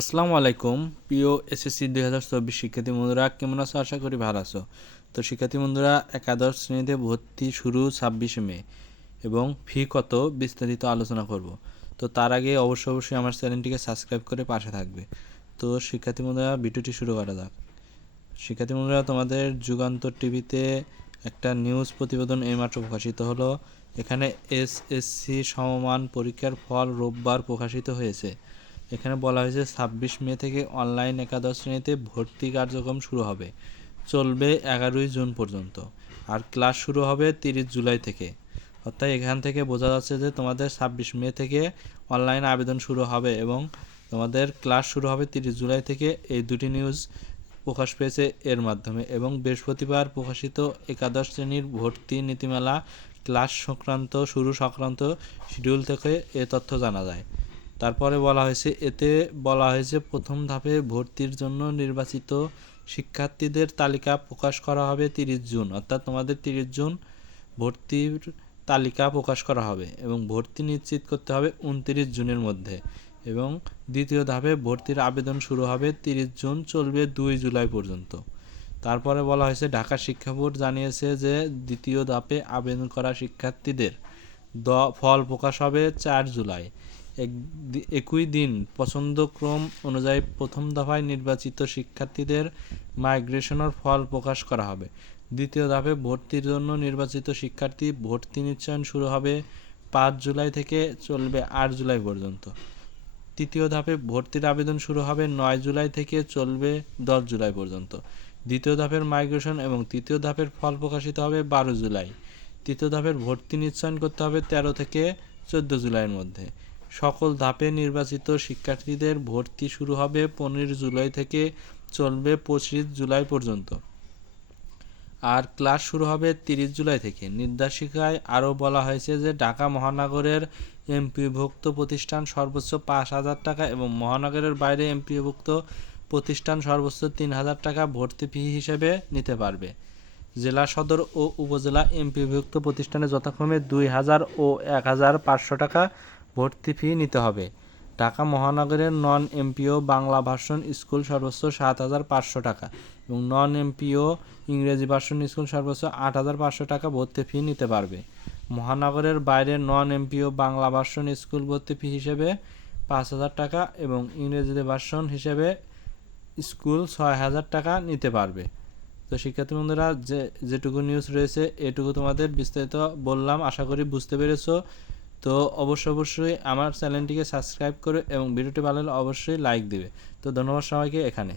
আসসালামু আলাইকুম, প্রিয় এসএসসি দুই হাজার চব্বিশ শিক্ষার্থী বন্ধুরা, কেমন আছো? আশা করি ভালো আছো। তো শিক্ষার্থী বন্ধুরা, একাদশ শ্রেণীতে ভর্তি শুরু ছাব্বিশে মে এবং ফি কত বিস্তারিত আলোচনা করব। তো তার আগে অবশ্যই অবশ্যই আমার চ্যানেলটিকে সাবস্ক্রাইব করে পাশে থাকবে। তো শিক্ষার্থী বন্ধুরা, ভিডিওটি শুরু করা যাক। শিক্ষার্থী বন্ধুরা, তোমাদের যুগান্তর টিভিতে একটা নিউজ প্রতিবেদন এইমাত্র প্রকাশিত হলো। এখানে এসএসসি সমমান পরীক্ষার ফল রোববার প্রকাশিত হয়েছে। এখানে বলা হয়েছে ছাব্বিশ মে থেকে অনলাইন একাদশ শ্রেণীতে ভর্তি কার্যক্রম শুরু হবে। চলবে এগারোই জুন পর্যন্ত আর ক্লাস শুরু হবে তিরিশ জুলাই থেকে। অর্থাৎ এখান থেকে বোঝা যাচ্ছে যে তোমাদের ছাব্বিশ মে থেকে অনলাইন আবেদন শুরু হবে এবং তোমাদের ক্লাস শুরু হবে তিরিশ জুলাই থেকে এই দুটি নিউজ প্রকাশ পেয়েছে এর মাধ্যমে এবং বৃহস্পতিবার প্রকাশিত একাদশ শ্রেণির ভর্তি নীতিমালা ক্লাস সংক্রান্ত, শুরু সংক্রান্ত শিডিউল থেকে এ তথ্য জানা যায়। তারপরে বলা হয়েছে, এতে বলা হয়েছে, প্রথম ধাপে ভর্তির জন্য নির্বাচিত শিক্ষার্থীদের তালিকা প্রকাশ করা হবে তিরিশ জুন। অর্থাৎ তোমাদের তিরিশ জুন ভর্তির তালিকা প্রকাশ করা হবে এবং ভর্তি নিশ্চিত করতে হবে উনত্রিশ জুনের মধ্যে। এবং দ্বিতীয় ধাপে ভর্তির আবেদন শুরু হবে তিরিশ জুন, চলবে দুই জুলাই পর্যন্ত। তারপরে বলা হয়েছে, ঢাকা শিক্ষা বোর্ড জানিয়েছে যে দ্বিতীয় ধাপে আবেদন করা শিক্ষার্থীদের দ, ফল প্রকাশ হবে চার জুলাই। একই দিন পছন্দক্রম অনুযায়ী প্রথম দফায় নির্বাচিত শিক্ষার্থীদের মাইগ্রেশনের ফল প্রকাশ করা হবে। দ্বিতীয় ধাপে ভর্তির জন্য নির্বাচিত শিক্ষার্থী ভর্তি নিশ্চয়ন শুরু হবে পাঁচ জুলাই থেকে চলবে আট জুলাই পর্যন্ত। তৃতীয় ধাপে ভর্তির আবেদন শুরু হবে নয় জুলাই থেকে চলবে দশ জুলাই পর্যন্ত। দ্বিতীয় ধাপের মাইগ্রেশন এবং তৃতীয় ধাপের ফল প্রকাশিত হবে বারো জুলাই। তৃতীয় ধাপের ভর্তি নিশ্চয়ন করতে হবে তেরো থেকে চোদ্দ জুলাইয়ের মধ্যে। সকল ধাপে নির্বাচিত শিক্ষার্থীদের ভর্তি শুরু হবে পনেরো জুলাই থেকে চলবে পঁচিশ জুলাই পর্যন্ত। আর ক্লাস শুরু হবে তিরিশ জুলাই থেকে। নির্দেশিকায় আরও বলা হয়েছে যে ঢাকা মহানগরের এমপিভুক্ত প্রতিষ্ঠান সর্বোচ্চ পাঁচ হাজার টাকা এবং মহানগরের বাইরে এমপিভুক্ত প্রতিষ্ঠান সর্বোচ্চ তিন হাজার টাকা ভর্তি ফি হিসেবে নিতে পারবে। জেলা সদর ও উপজেলা এমপিভুক্ত প্রতিষ্ঠানে যথাক্রমে দুই হাজার ও এক হাজার পাঁচশো টাকা ভর্তি ফি নিতে হবে। ঢাকা মহানগরের non MPO Bangla version school সর্বোচ্চ সাত হাজার পাঁচশো টাকা এবং নন এমপিও ইংরেজি ভার্সন স্কুল সর্বোচ্চ আট হাজার পাঁচশো টাকা ভর্তি ফি নিতে পারবে। মহানগরের বাইরে non MPO Bangla version school ভর্তি ফি হিসেবে পাঁচ হাজার টাকা এবং ইংরেজি ভার্সন হিসেবে স্কুল ছয় হাজার টাকা নিতে পারবে। তো শিক্ষার্থী বন্ধুরা, যে, যেটুকু নিউজ রয়েছে, এটুকু তোমাদের বিস্তারিত বললাম। আশা করি বুঝতে পেরেছ। তো অবশ্যই অবশ্যই আমার চ্যানেলটিকে সাবস্ক্রাইব করে এবং ভিডিওটি ভালো হলে অবশ্যই লাইক দেবে। তো ধন্যবাদ সবাইকে এখানে।